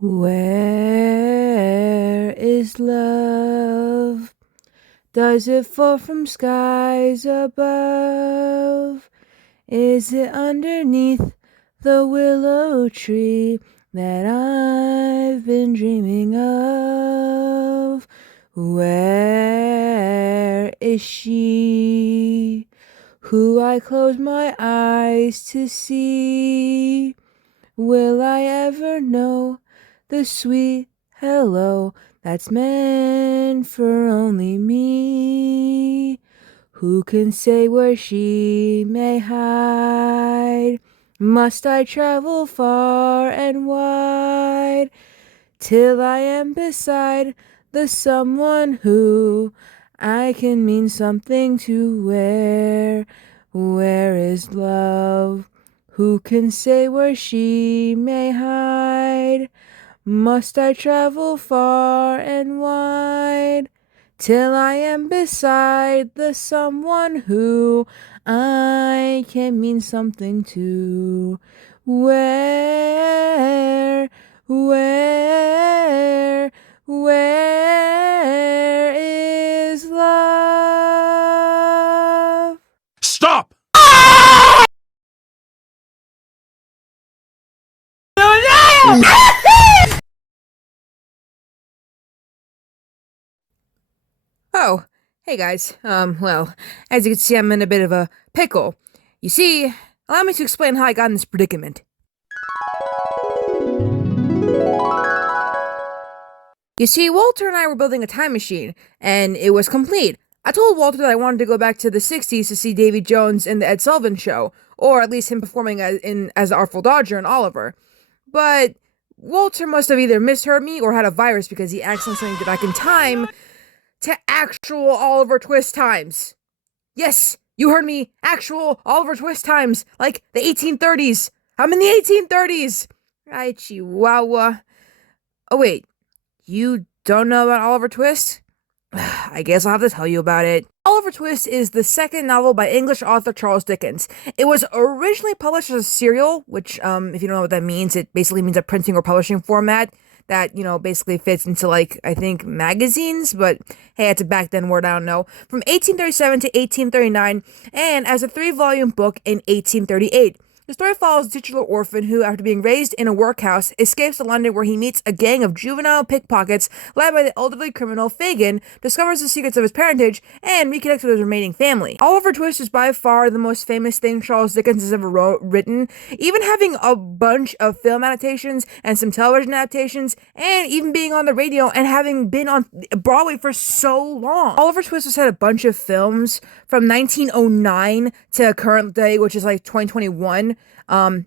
Where is love? Does it fall from skies above? Is it underneath the willow tree that I've been dreaming of? Where is she, who I close my eyes to see? Will I ever know the sweet hello that's meant for only me? Who can say where she may hide? Must I travel far and wide till I am beside the someone who I can mean something to? Where is love? Who can say where she may hide? Must I travel far and wide till I am beside the someone who I can mean something to? Where is love? Stop! Oh, hey guys. Well, as you can see, I'm in a bit of a pickle. You see, allow me to explain how I got in this predicament. You see, Walter and I were building a time machine, and it was complete. I told Walter that I wanted to go back to the 60s to see Davy Jones in the Ed Sullivan Show, or at least him performing as the Artful Dodger and Oliver. But Walter must have either misheard me or had a virus because he accidentally sent me back in time to actual Oliver Twist times. Yes, you heard me, actual Oliver Twist times, like the 1830s. I'm in the 1830s. Right, Chihuahua. Oh, wait. You don't know about Oliver Twist? I guess I'll have to tell you about it. Oliver Twist is the second novel by English author Charles Dickens. It was originally published as a serial, which, if you don't know what that means, it basically means a printing or publishing format that, basically fits into, like, I think magazines, but hey, it's a back then word, I don't know. From 1837 to 1839, and as a 3-volume book in 1838. The story follows a titular orphan who, after being raised in a workhouse, escapes to London where he meets a gang of juvenile pickpockets led by the elderly criminal Fagin, discovers the secrets of his parentage, and reconnects with his remaining family. Oliver Twist is by far the most famous thing Charles Dickens has ever written, even having a bunch of film adaptations and some television adaptations, and even being on the radio and having been on Broadway for so long. Oliver Twist has had a bunch of films from 1909 to current day, which is like 2021.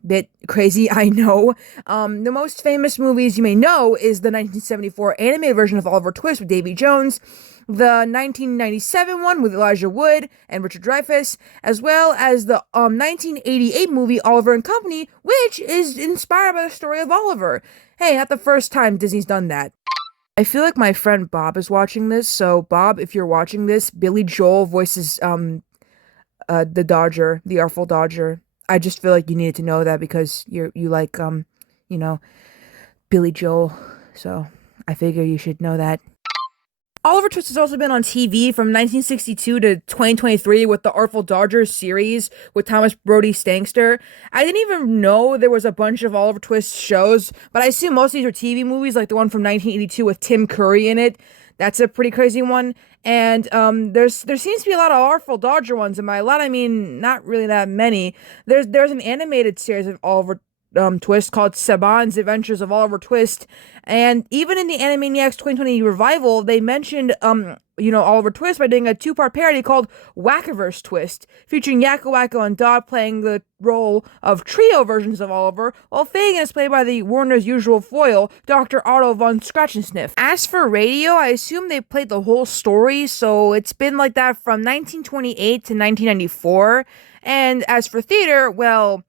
Bit crazy, I know. The most famous movies you may know is the 1974 animated version of Oliver Twist with Davy Jones, the 1997 one with Elijah Wood and Richard Dreyfuss, as well as the 1988 movie Oliver and Company, which is inspired by the story of Oliver. Hey, not the first time Disney's done that. I feel like my friend Bob is watching this, so Bob, if you're watching this, Billy Joel voices the Dodger, the Artful Dodger. I just feel like you needed to know that because you like you know, Billy Joel. So I figure you should know that. Oliver Twist has also been on TV from 1962 to 2023 with the Artful Dodger series with Thomas Brody Sangster. I didn't even know there was a bunch of Oliver Twist shows, but I assume most of these are TV movies, like the one from 1982 with Tim Curry in it. That's a pretty crazy one. And there seems to be a lot of Artful Dodger ones. And by a lot, I mean not really that many. There's an animated series of Oliver Twist called Saban's Adventures of Oliver Twist, and even in the Animaniacs 2020 revival, they mentioned Oliver Twist by doing a 2-part parody called Wackiverse Twist, featuring Yakko Wacko and Dot playing the role of trio versions of Oliver, while Fagin is played by the Warner's usual foil, Dr. Otto von Scratch-and-Sniff. As for radio, I assume they played the whole story, so it's been like that from 1928 to 1994. And as for theater, well,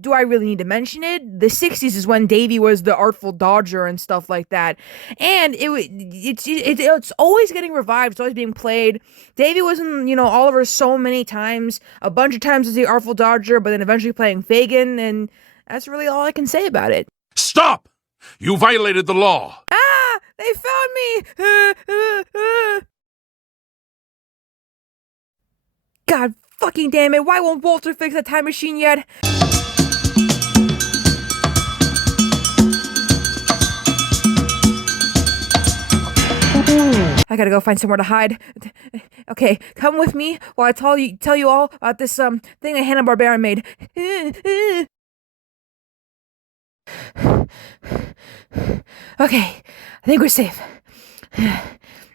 do I really need to mention it? The 60s is when Davy was the Artful Dodger and stuff like that. And it's always getting revived. It's always being played. Davy was in, Oliver so many times. A bunch of times as the Artful Dodger, but then eventually playing Fagin. And that's really all I can say about it. Stop! You violated the law. Ah! They found me! God fucking damn it, why won't Walter fix that time machine yet? I gotta go find somewhere to hide. Okay, come with me while I tell you all about this thing that Hanna-Barbera made. Okay, I think we're safe.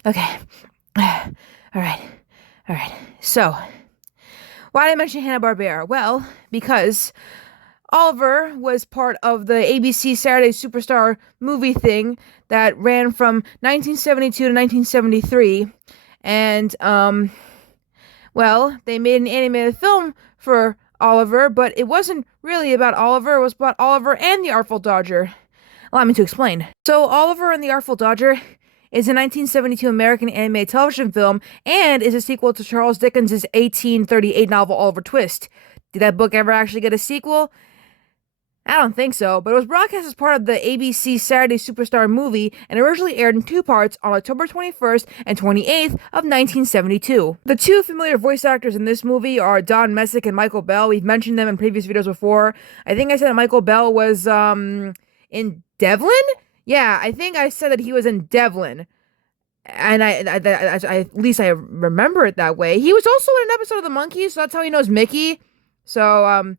Okay. Alright. So, why did I mention Hanna-Barbera? Well, because Oliver was part of the ABC Saturday Superstar movie thing that ran from 1972 to 1973. And, well, they made an animated film for Oliver, but it wasn't really about Oliver, it was about Oliver and the Artful Dodger. Allow me to explain. So, Oliver and the Artful Dodger is a 1972 American animated television film and is a sequel to Charles Dickens' 1838 novel Oliver Twist. Did that book ever actually get a sequel? I don't think so, but it was broadcast as part of the ABC Saturday Superstar movie and originally aired in 2 parts on October 21st and 28th of 1972. The 2 familiar voice actors in this movie are Don Messick and Michael Bell. We've mentioned them in previous videos before. I think I said that Michael Bell was, in Devlin? Yeah, I think I said that he was in Devlin. And I at least I remember it that way. He was also in an episode of The Monkees, so that's how he knows Mickey. So,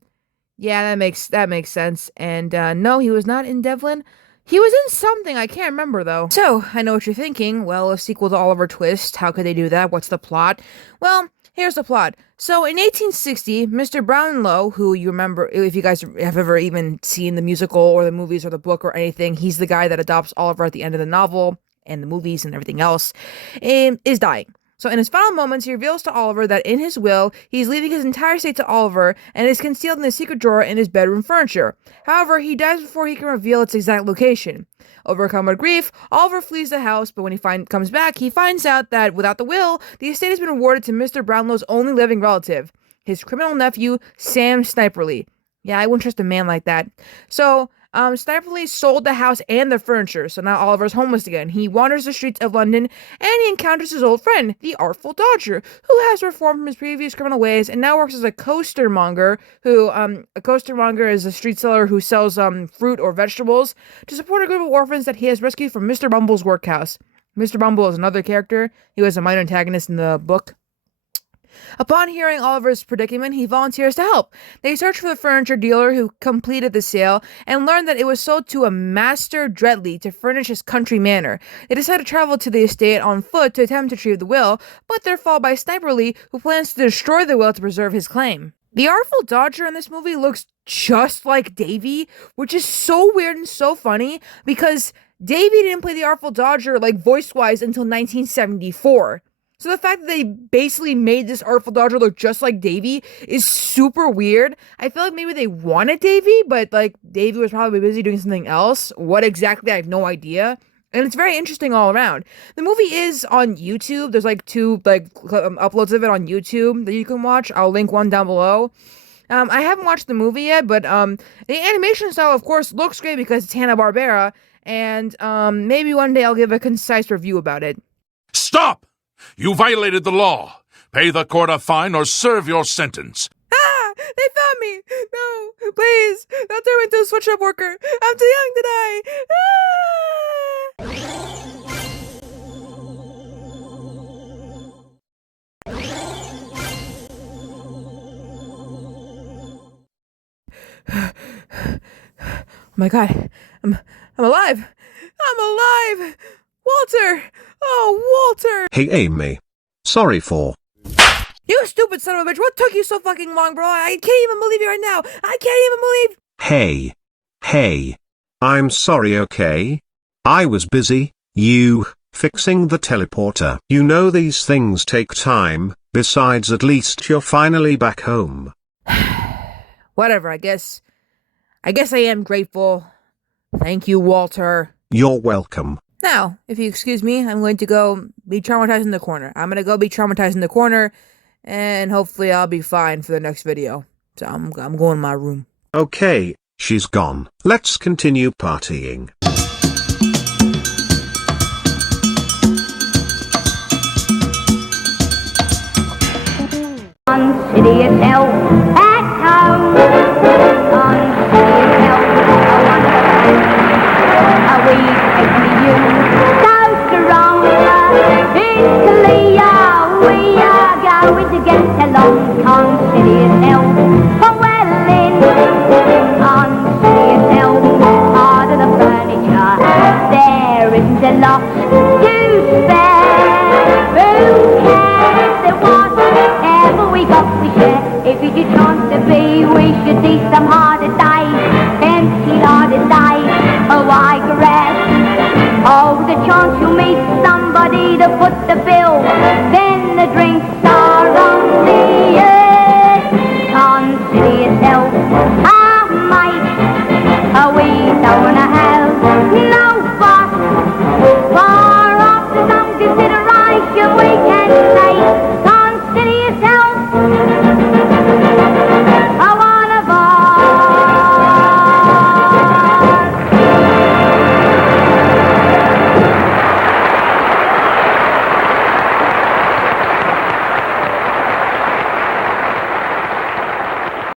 yeah, that makes sense. And, no, he was not in Devlin. He was in something, I can't remember, though. So, I know what you're thinking. Well, a sequel to Oliver Twist, how could they do that? What's the plot? Well, here's the plot. So, in 1860, Mr. Brownlow, who you remember, if you guys have ever even seen the musical or the movies or the book or anything, he's the guy that adopts Oliver at the end of the novel and the movies and everything else, is dying. So in his final moments, he reveals to Oliver that in his will, he's leaving his entire estate to Oliver and is concealed in the secret drawer in his bedroom furniture. However, he dies before he can reveal its exact location. Overcome with grief, Oliver flees the house, but when he comes back, he finds out that without the will, the estate has been awarded to Mr. Brownlow's only living relative, his criminal nephew, Sam Sniperly. Yeah, I wouldn't trust a man like that. So, Sniperly sold the house and the furniture, so now Oliver's homeless again. He wanders the streets of London, and he encounters his old friend, the Artful Dodger, who has reformed from his previous criminal ways and now works as a costermonger, a costermonger is a street seller who sells, fruit or vegetables, to support a group of orphans that he has rescued from Mr. Bumble's workhouse. Mr. Bumble is another character. He was a minor antagonist in the book. Upon hearing Oliver's predicament, he volunteers to help. They search for the furniture dealer who completed the sale and learn that it was sold to a Master Dreadley to furnish his country manor. They decide to travel to the estate on foot to attempt to retrieve the will, but they're followed by Sniperly, who plans to destroy the will to preserve his claim. The Artful Dodger in this movie looks just like Davy, which is so weird and so funny because Davy didn't play the Artful Dodger like voice-wise until 1974. So the fact that they basically made this Artful Dodger look just like Davy is super weird. I feel like maybe they wanted Davy, but like Davy was probably busy doing something else. What exactly, I have no idea. And it's very interesting all around. The movie is on YouTube. There's like 2 uploads of it on YouTube that you can watch. I'll link one down below. I haven't watched the movie yet, but the animation style, of course, looks great because it's Hanna-Barbera. And maybe one day I'll give a concise review about it. Stop! You violated the law. Pay the court a fine or serve your sentence. Ah! They found me! No! Please! Don't turn me into a sweatshop worker! I'm too young to die! Ah! Oh my god. I'm alive! I'm alive! Walter! Oh, Walter! Hey, Amy. Sorry for... You stupid son of a bitch! What took you so fucking long, bro? I can't even believe you right now! I can't even believe... Hey. I'm sorry, okay? I was busy, fixing the teleporter. You know these things take time, besides at least you're finally back home. Whatever, I guess I am grateful. Thank you, Walter. You're welcome. Now, if you excuse me, I'm going to go be traumatized in the corner. I'm going to go be traumatized in the corner, and hopefully I'll be fine for the next video. So I'm going to my room. Okay, she's gone. Let's continue partying. city itself. At home on city itself. We take you so strong. Into Leah we are going to get along on city itself. Well in on city itself. Part of the furniture there isn't a lot to spare. Who cares that whatever we got we share? If it should chance to be, we should see some harder days, empty harder days. Oh, I grab. Oh, the chance you'll meet somebody to foot the bill. Then the drink